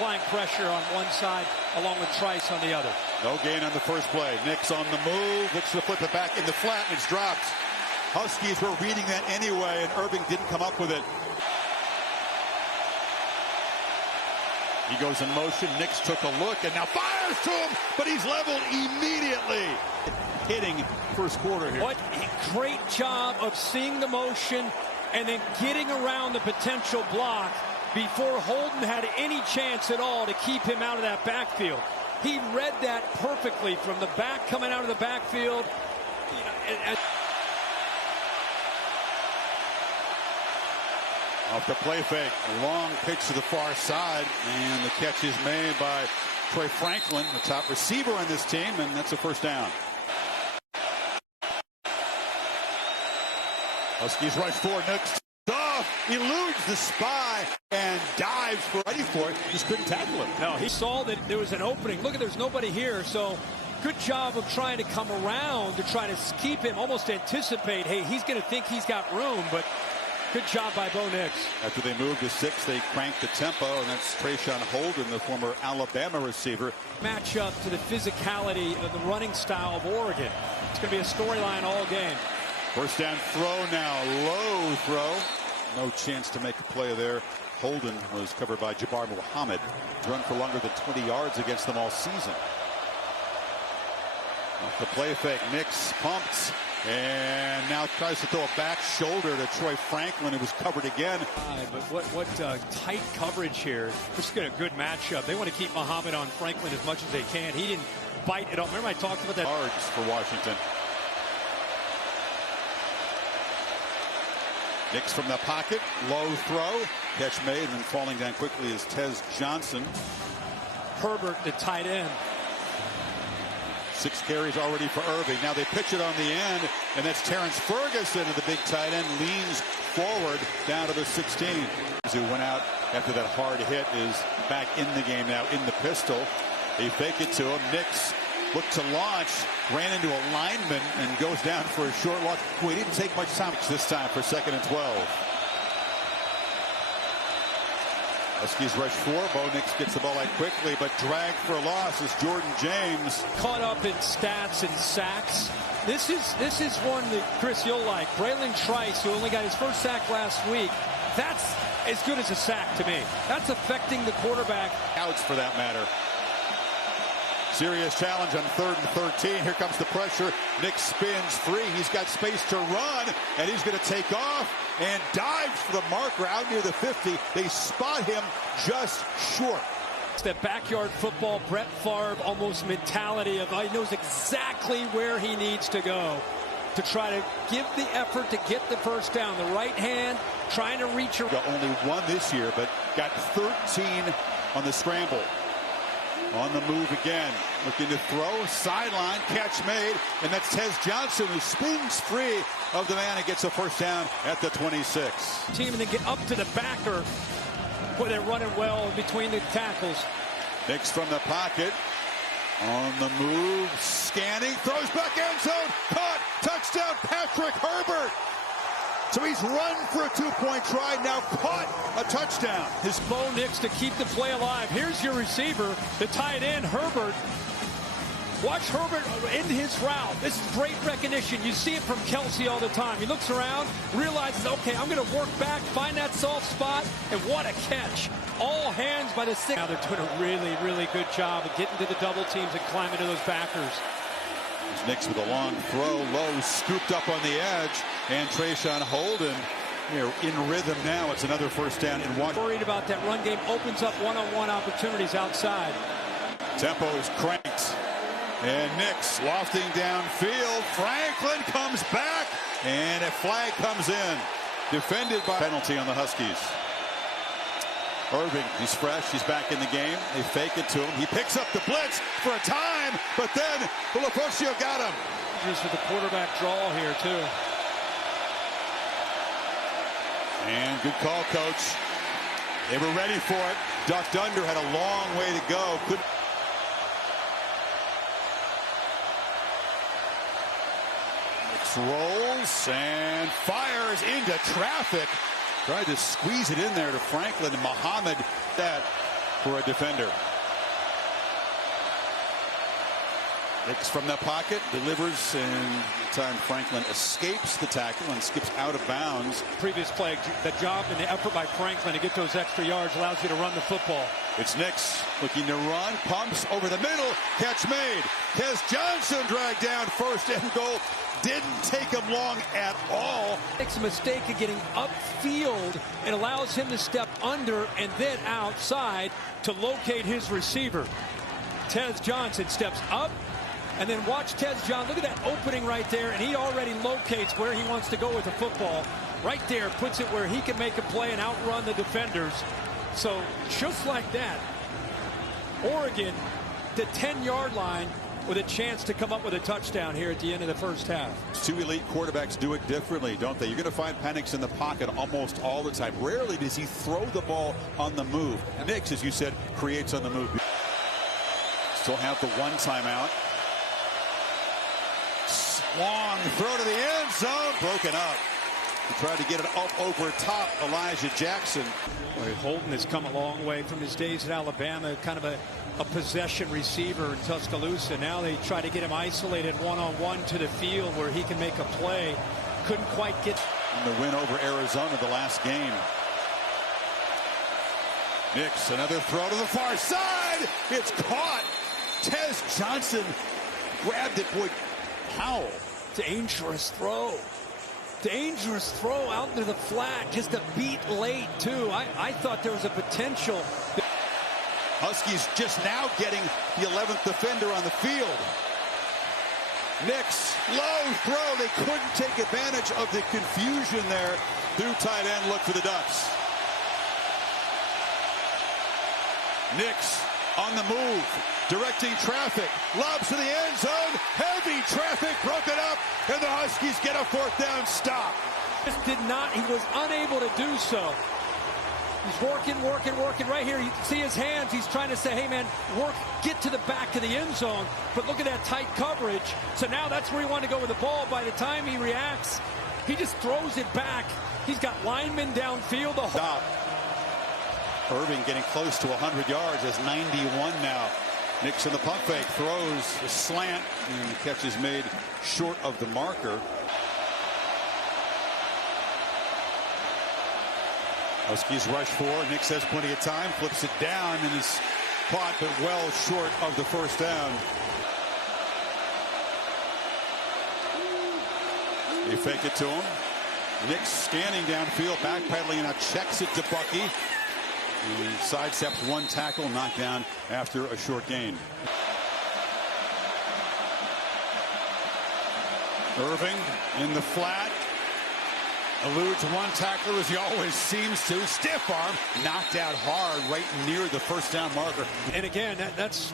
applying pressure on one side along with Trice on the other. No gain on the first play. Nix on the move, looks to flip it back in the flat, and it's dropped. Huskies were reading that anyway, and Irving didn't come up with it. He goes in motion. Nix took a look and now fires to him, but he's leveled immediately. Hitting first quarter here. What a great job of seeing the motion and then getting around the potential block before Holden had any chance at all to keep him out of that backfield. He read that perfectly from the back, coming out of the backfield. Off the play fake, a long pitch to the far side, and the catch is made by Troy Franklin, the top receiver on this team, and that's a first down. Huskies rush forward, Nix off, eludes the spy, and dives ready for it. Just couldn't tackle him. No, he saw that there was an opening. Look, there's nobody here, so good job of trying to come around to try to keep him, almost anticipate, hey, he's going to think he's got room, but good job by Bo Nix. After they moved to 6, they cranked the tempo, and that's Trayshawn Holden, the former Alabama receiver. Match up to the physicality of the running style of Oregon. It's going to be a storyline all game. First down throw now, low throw. No chance to make a play there. Holden was covered by Jabbar Muhammad. Run for longer than 20 yards against them all season. Off the play fake, Nix pumps. And now tries to throw a back shoulder to Troy Franklin, who was covered again. But what tight coverage here. This is a good matchup. They want to keep Muhammad on Franklin as much as they can. He didn't bite it all. Remember I talked about that. Yards for Washington. Nix from the pocket, low throw, catch made, and then falling down quickly is Tez Johnson. Herbert, the tight end. 6 carries already for Irving. Now they pitch it on the end, and that's Terrence Ferguson, and the big tight end leans forward down to the 16. Who went out after that hard hit is back in the game now in the pistol. They fake it to him. Nix looked to launch, ran into a lineman, and goes down for a short loss. Boy, he didn't take much time this time for 2nd and 12. Huskies rush 4. Bo Nix gets the ball out quickly, but dragged for a loss is Jordan James. Caught up in stats and sacks. This is one that, Chris, you'll like. Braylon Trice, who only got his first sack last week, that's as good as a sack to me. That's affecting the quarterback. Outs for that matter. Serious challenge on 3rd and 13. Here comes the pressure. Nix spins free. He's got space to run, and he's going to take off and dives for the marker out near the 50. They spot him just short. It's that backyard football, Brett Favre almost mentality of he knows exactly where he needs to go to try to give the effort to get the first down. The right hand trying to reach. Got only 1 this year, but got 13 on the scramble. On the move again, looking to throw, sideline, catch made, and that's Tez Johnson who spins free of the man and gets a first down at the 26. Team and then get up to the backer where they're running well between the tackles. Nix from the pocket, on the move, scanning, throws back end zone, caught, touchdown Patrick Herbert. So he's run for a 2-point try, now caught a touchdown. His Bo Nix to keep the play alive. Here's your receiver, the tight end, Herbert. Watch Herbert in his route. This is great recognition. You see it from Kelsey all the time. He looks around, realizes, okay, I'm going to work back, find that soft spot, and what a catch. All hands by the 6. Now they're doing a really, really good job of getting to the double teams and climbing to those backers. Nix with a long throw, low, scooped up on the edge, and Trayshawn Holden here in rhythm now. It's another first down in 1. Worried about that run game, opens up one-on-one opportunities outside. Tempo is cranked, and Nix lofting downfield. Franklin comes back, and a flag comes in. Defended by penalty on the Huskies. Irving, he's fresh, he's back in the game. They fake it to him. He picks up the blitz for a time, but then Filipocio got him. Just for the quarterback draw here, too. And good call, coach. They were ready for it. Ducked under, had a long way to go. Nix rolls and fires into traffic. Tried to squeeze it in there to Franklin and Muhammad. That for a defender. Nix from the pocket, delivers, and the time Franklin escapes the tackle and skips out of bounds. Previous play, the job and the effort by Franklin to get those extra yards allows you to run the football. It's Nix looking to run, pumps over the middle, catch made. Tez Johnson dragged down, first and goal. Didn't take him long at all. Makes a mistake of getting upfield. It allows him to step under and then outside to locate his receiver. Tez Johnson steps up. And then watch Tez John. Look at that opening right there. And he already locates where he wants to go with the football. Right there, puts it where he can make a play and outrun the defenders. So just like that, Oregon, the 10-yard line with a chance to come up with a touchdown here at the end of the first half. Two elite quarterbacks do it differently, don't they? You're going to find Penix in the pocket almost all the time. Rarely does he throw the ball on the move. Nix, as you said, creates on the move. Still have the one timeout. Long throw to the end zone, broken up. He tried to get it up over top Elijah Jackson. Boy, Holton has come a long way from his days at Alabama, kind of a possession receiver in Tuscaloosa. Now they try to get him isolated one-on-one to the field where he can make a play. Couldn't quite get. In the win over Arizona the last game. Nix, another throw to the far side. It's caught. Tez Johnson grabbed it. Boy, how dangerous throw. Dangerous throw out into the flat. Just a beat late, too. I thought there was a potential. Huskies just now getting the 11th defender on the field. Nix, low throw. They couldn't take advantage of the confusion there. Through tight end, look for the Ducks. Nix on the move, directing traffic, lobs to the end zone, heavy traffic, broken up, and the Huskies get a fourth down stop. Just did not, he was unable to do so. He's working right here. You see his hands. He's trying to say, hey man, work, get to the back of the end zone. But look at that tight coverage. So now that's where he wanted to go with the ball. By the time he reacts, he just throws it back. He's got linemen downfield. The stop. Irving getting close to 100 yards. Has 91 now. Nix in the pump fake, throws the slant, and the catch is made short of the marker. Huskies rush four. Nix has plenty of time, flips it down, and is caught, but well short of the first down. They fake it to him. Nix scanning downfield, backpedaling, and now checks it to Bucky. He sidesteps one tackle, knocked down after a short gain. Irving in the flat. Eludes one tackler as he always seems to. Stiff arm, knocked out hard right near the first down marker. And again, that's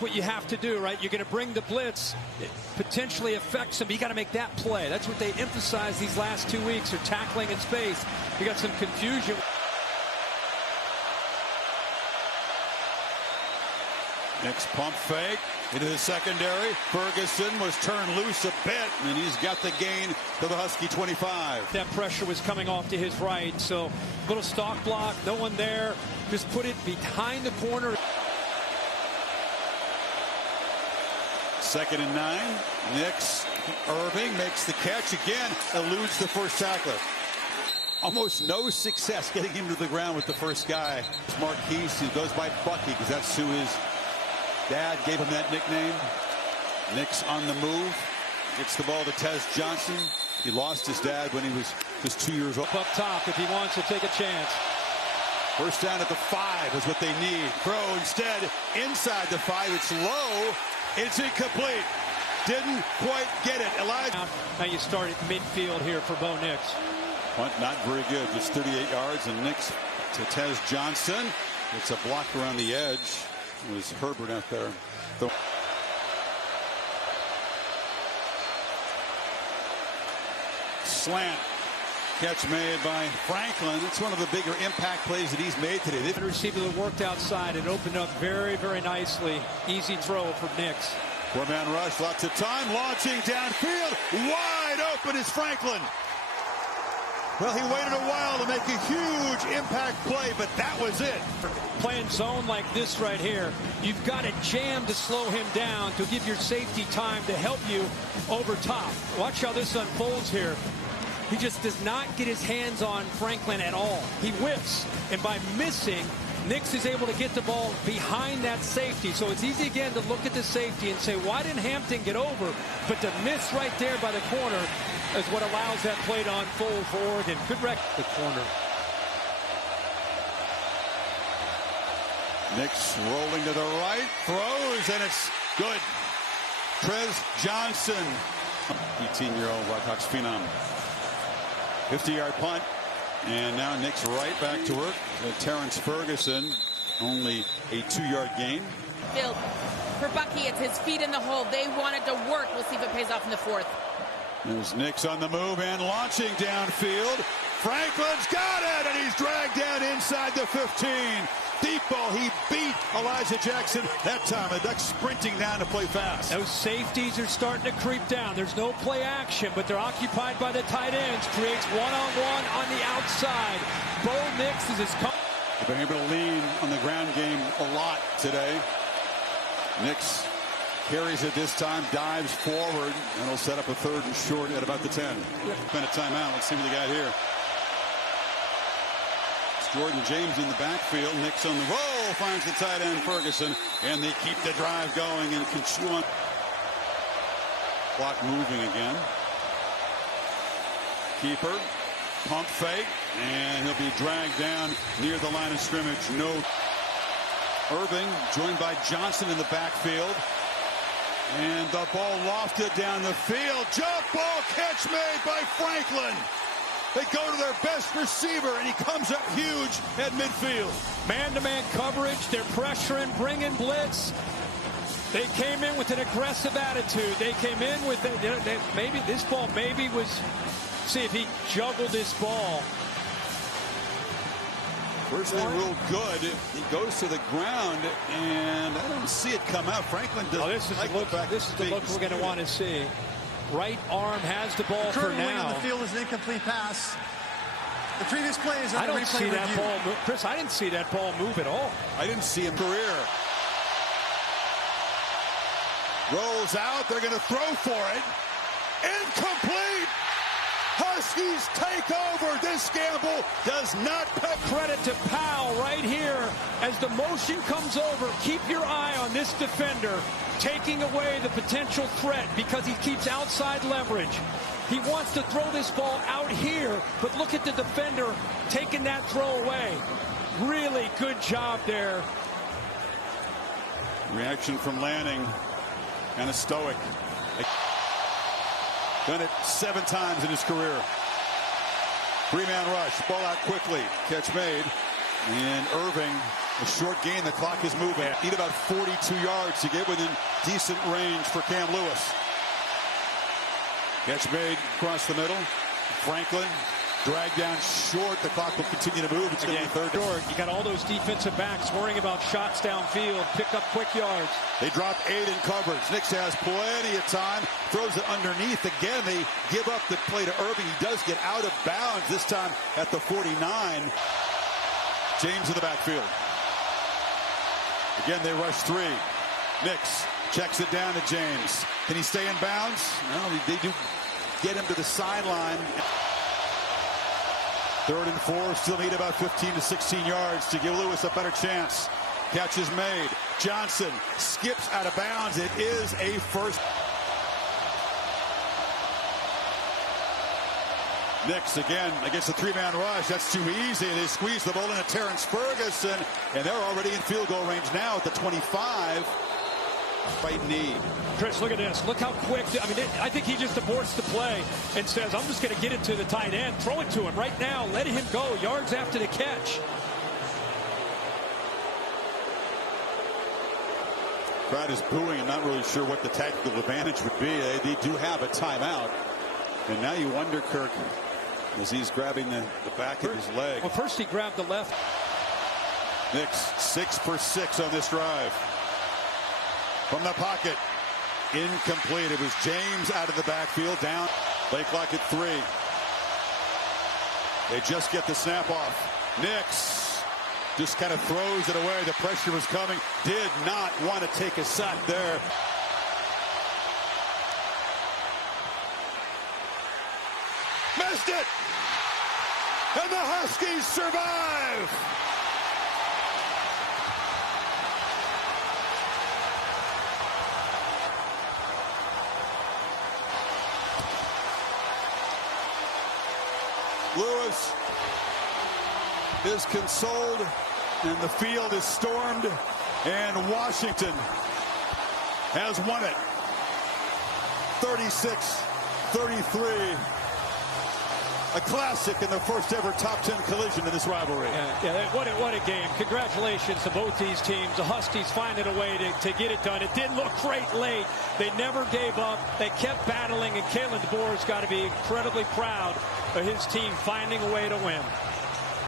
what you have to do, right? You're going to bring the blitz. It potentially affects him. You got to make that play. That's what they emphasize these last 2 weeks, are tackling in space. You got some confusion. Next pump fake into the secondary. Ferguson was turned loose a bit, and he's got the gain to the Husky 25. That pressure was coming off to his right, so little stock block, no one there. Just put it behind the corner. 2nd and 9. Nix, Irving makes the catch again, eludes the first tackler. Almost no success getting him to the ground with the first guy. It's Marquise, who goes by Bucky because that's who his dad gave him that nickname. Nix on the move. Gets the ball to Tez Johnson. He lost his dad when he was just 2 years old. Up top if he wants to take a chance. First down at the 5 is what they need. Throw instead inside the 5. It's low. It's incomplete. Didn't quite get it. Elijah. Now you start at midfield here for Bo Nix. Punt not very good. Just 38 yards. And Nix to Tez Johnson. It's a block around the edge. It was Herbert out there. Slant. Catch made by Franklin. It's one of the bigger impact plays that he's made today. The receiver that worked outside. It opened up very, very nicely. Easy throw for Nix. Four-man rush. Lots of time. Launching downfield. Wide open is Franklin. Well, he waited a while to make a huge impact play, but that was it. Playing zone like this right here, you've got to jam to slow him down to give your safety time to help you over top. Watch how this unfolds here. He just does not get his hands on Franklin at all. He whiffs, and by missing, Nix is able to get the ball behind that safety. So it's easy again to look at the safety and say, why didn't Hampton get over? But to miss right there by the corner is what allows that play to unfold for Oregon. Good wreck the corner. Nix rolling to the right, throws, and it's good. Trez Johnson, 18-year-old Blackhawks phenom. 50-yard punt, and now Nix right back to work. Terrence Ferguson, only a 2-yard gain. Field. For Bucky, it's his feet in the hole. They wanted to work. We'll see if it pays off in the fourth. There's Nix on the move and launching downfield. Franklin's got it, and he's dragged down inside the 15. Deep ball, he beat Elijah Jackson that time. The Ducks sprinting down to play fast. Those safeties are starting to creep down. There's no play action, but they're occupied by the tight ends. Creates one-on-one on the outside. Bo Nix is his... They've been able to lean on the ground game a lot today. Nix carries it this time, dives forward, and he'll set up a 3rd and short at about the 10. Been a timeout. Let's see what they got here. Jordan James in the backfield. Nix on the roll, finds the tight end Ferguson, and they keep the drive going and can chew on. Clock moving again. Keeper, pump fake, and he'll be dragged down near the line of scrimmage. No. Irving joined by Johnson in the backfield, and the ball lofted down the field. Jump ball catch made by Franklin. They go to their best receiver, and he comes up huge at midfield. Man-to-man coverage. They're pressuring, bringing blitz. They came in with an aggressive attitude. They came in with maybe this ball maybe was. See if he juggled this ball. First thing real good. He goes to the ground, and I don't see it come out. Franklin does. Oh, this is the look. This is the look we're going to want to see. Right arm has the ball for now. On the field is an incomplete pass. The previous play is I don't see that ball move. Chris, I didn't see that ball move at all. I didn't see him career. Rolls out. They're going to throw for it. Incomplete. Huskies take over. This gamble does not pay. Credit to Powell right here as the motion comes over. Keep your eye on this defender taking away the potential threat because he keeps outside leverage. He wants to throw this ball out here, but look at the defender taking that throw away. Really good job there. Reaction from Lanning. Kind of stoic. Done it 7 times in his career. 3-man rush. Ball out quickly. Catch made. And Irving, a short gain. The clock is moving. Need about 42 yards to get within decent range for Cam Lewis. Catch made across the middle. Franklin dragged down short. The clock will continue to move. It's going to be 3rd. Short. You got all those defensive backs worrying about shots downfield. Pick up quick yards. They drop 8 in coverage. Nix has plenty of time. Throws it underneath. Again, they give up the play to Irving. He does get out of bounds this time at the 49. James in the backfield. Again, they rush 3. Nix checks it down to James. Can he stay in bounds? No, they do get him to the sideline. 3rd and 4. Still need about 15 to 16 yards to give Lewis a better chance. Catch is made. Johnson skips out of bounds. It is a first. Nix again against the 3-man rush. That's too easy. They squeeze the ball into Terrence Ferguson, and they're already in field goal range now at the 25. Right knee. Chris, look at this. Look how quick. I mean, I think he just aborts the play and says, I'm just going to get it to the tight end. Throw it to him right now. Let him go. Yards after the catch. Crowd is booing. I'm not really sure what the tactical advantage would be. They do have a timeout. And now you wonder, Kirk, as he's grabbing the back of his leg. Well, first he grabbed the left. Nix 6 for 6 on this drive. From the pocket. Incomplete. It was James out of the backfield. Down. Play clock at 3. They just get the snap off. Nix just kind of throws it away. The pressure was coming. Did not want to take a sack there. Missed it! And the Huskies survive! Lewis is consoled, and the field is stormed, and Washington has won it 36-33. A classic in the first ever top 10 collision in this rivalry. Yeah, what a game. Congratulations to both these teams. The Huskies finding a way to get it done. It did look great late. They never gave up. They kept battling, and Kalen DeBoer's got to be incredibly proud of his team finding a way to win.